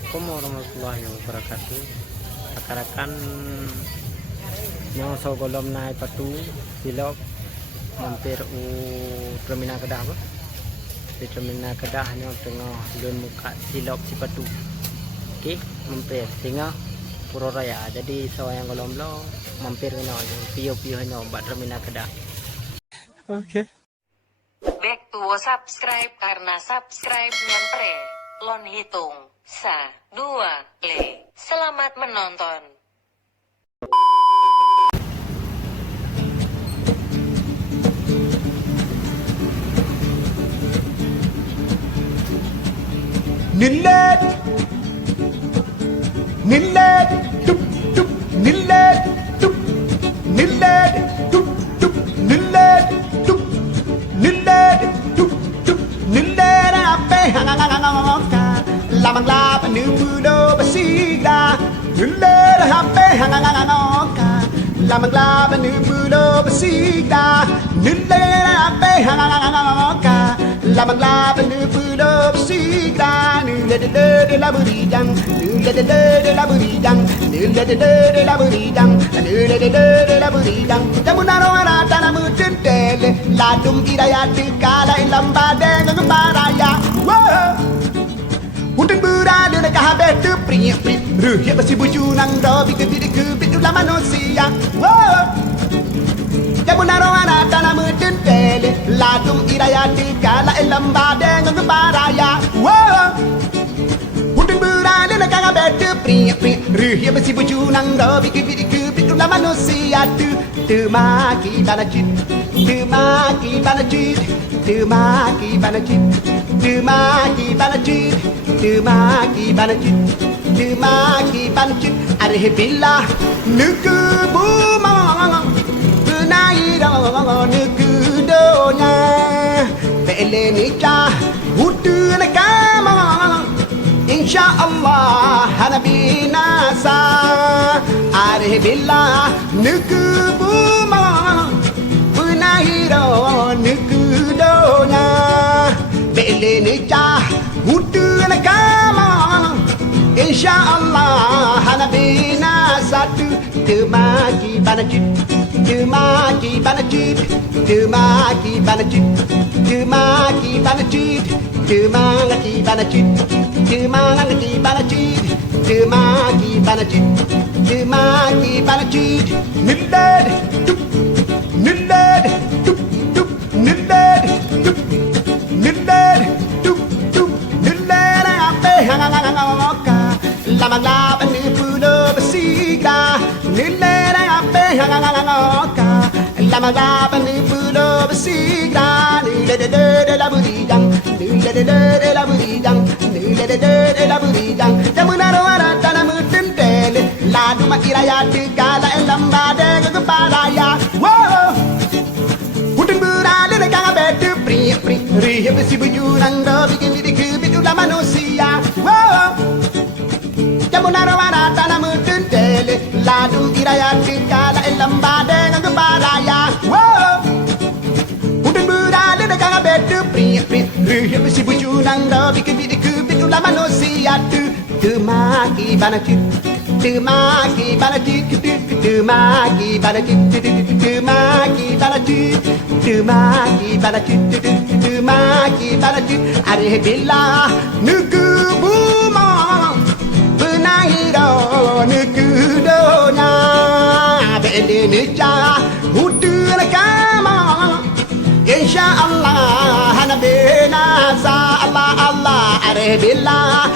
Assalamualaikum warahmatullahi wabarakatuh. Rekan-rekan yang so golom naik patu silok mampir terminal Kedah apa? Di terminal Kedah yang tengah lun muka silok si patu. Okey, mampir tengah Puro Raya. Jadi so yang golom lo mampir kena pio-pio hanya buat terminal Kedah. Okey. Back to subscribe karena subscribe nyampe. Lon hitung. 1, 2, le. Selamat menonton. Nillet, nillet, tup tup, nillet, tup, nillet, tup tup, nillet, tup, nillet, tup tup, nillet apa hangangangangangka, lamang lapan nudo bersida, nillet apa hangangangangangka, lamang lapan nudo bersida, nillet apa hangangangangangka. Lamang laban nudo bersida, nilai la beridang, nilai la beridang, nilai la beridang, nilai la beridang. Jamu naro arata namu tentele, ladum iraya tikala ilam badeng ngembaraya. Wah, untung berada dekat habis tu pria pria, beruh besi buju nang do bikin bikin la manusia. Wah. Jamu naro arata namu tentele, ladum iraya tikala ilam badeng ngembaraya. Wah, untung berada dekat habis tu pria pria, beruh besi buju nang do bikin bikin la manusia tu maki banajit, tu maki banajit, tu maki banajit, tu maki banajit, tu maki banajit, tu maki banajit. Areh billah nuku bumang. Nukudonya Belenika Hutu nakama InsyaAllah Hanabi nasa Areh billah Nukubuma Punahiro Nukudonya Belenika Hutu nakama InsyaAllah Hanabi nasa Temaki banajit Temaki banajit, temaki banajit, temaki banajit, temaki banajit, temaki banajit, temaki banajit, temaki banajit. Nilad, tup, nilad, tup, tup, nilad, tup, nilad, tup, tup, nilad. Apa hangangangangangka, lama-lama ni pulau bersihlah, nilad apa hangangangangangka. Lama-lama ni pulau bersihlah, nilai la beridang, nilai la beridang, nilai la beridang. Jamu naro arata namu tentele, ladu makiraya tikala elam badeng keparaya. Wow, udang berada dekat betu pria pria besi buju nang do bikin bikin la manusia. Wow, jamu naro arata namu tentele, ladu iraya tikala elam badeng keparaya. Wow, udang berada dekat betu pria pria besi buju nang do bikin bikin la manusia tu maki banajit, tu maki banajit, tu maki banajit, tu maki banajit, tu maki banajit, tu maki banajit. Areh billah nukubuma penahiro nukudonya Belenika hutu nakama InsyaAllah Hanabi nasa Allah Allah Areh billah